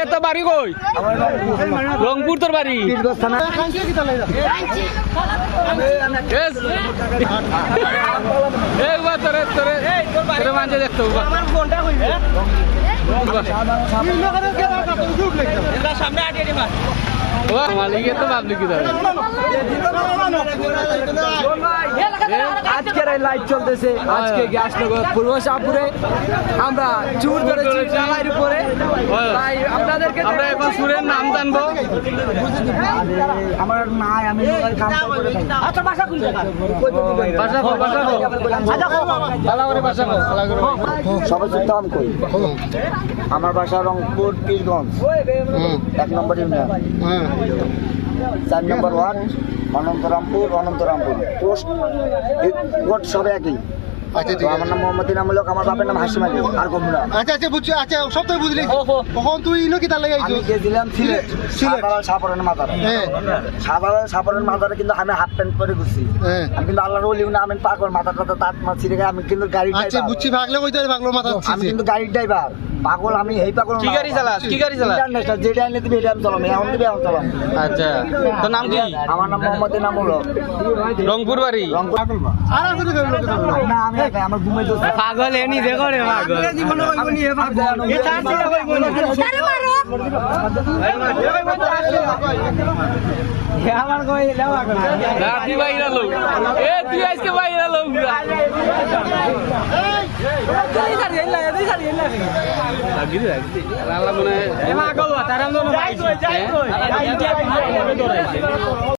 এ তো বাড়ি কই? রংপুর তোর বাড়ি? মানছে দেখতো সামনে মালিকে তো ভাবলি কি আজকের এই লাইভ চলতেছে আজকে গ্যাসনগর পূর্ব শাহপুরে আমরা চুর ধরেছি চালাইয়ের উপরে তাই আপনাদেরকে আমরা এখন সুরের নাম জানবো। আমার নাই আমি আচ্ছা ভাষা কোন জায়গা সবাই দাম কই আমার বাসা রংপুর পীরগঞ্জ 1 নম্বর ইউনিয়ন 4 নম্বর ওয়ার্ড অনন্তরামপুর পোস্ট সব একই। আমার নাম মোহাম্মদ ইনামুলক, আমার বাপের নাম হাসিম আলী আর গোমরা। আচ্ছা বুঝছি। আচ্ছা সব তো বুঝলি। কখন তুই ইনো কি তার লাগে আইছো? আমি গেছিলাম সিলেট সাপারের মাজারে। সাপারের মাজারে কিন্তু আমি হাফ প্যান্ট পরে ঘুরছি। আমি কিন্তু আল্লাহর ওলি না, আমি পাগল মাথাটা তাত মাছ ছিড়ে আমি কিন্তু গাড়ি ড্রাইভার। আচ্ছা বুঝছি, ভাগলে কইতে ভাগলো মাথা ছিড়ছে। আমি কিন্তু গাড়ি ড্রাইভার পাগল, আমি এই পাগল। কি গাড়ি চালাস? ইন্টারন্যাশনাল যেটা আনলে তুমি এটা আমি চালাম, এখন দিবে এখন চালাম। আচ্ছা তোর নাম কি? আমার নাম মোহাম্মদ ইনামুলক, রংপুর বাড়ি। আর আসলে না আমি একা, আমার ঘুমে দোস্ত পাগল এনি দেখো রে পাগল। আমার কই লেওয়া করে রাতি বাইরা লোক এ তুই আজকে বাইরা লোক আল্লাহ মনে হয়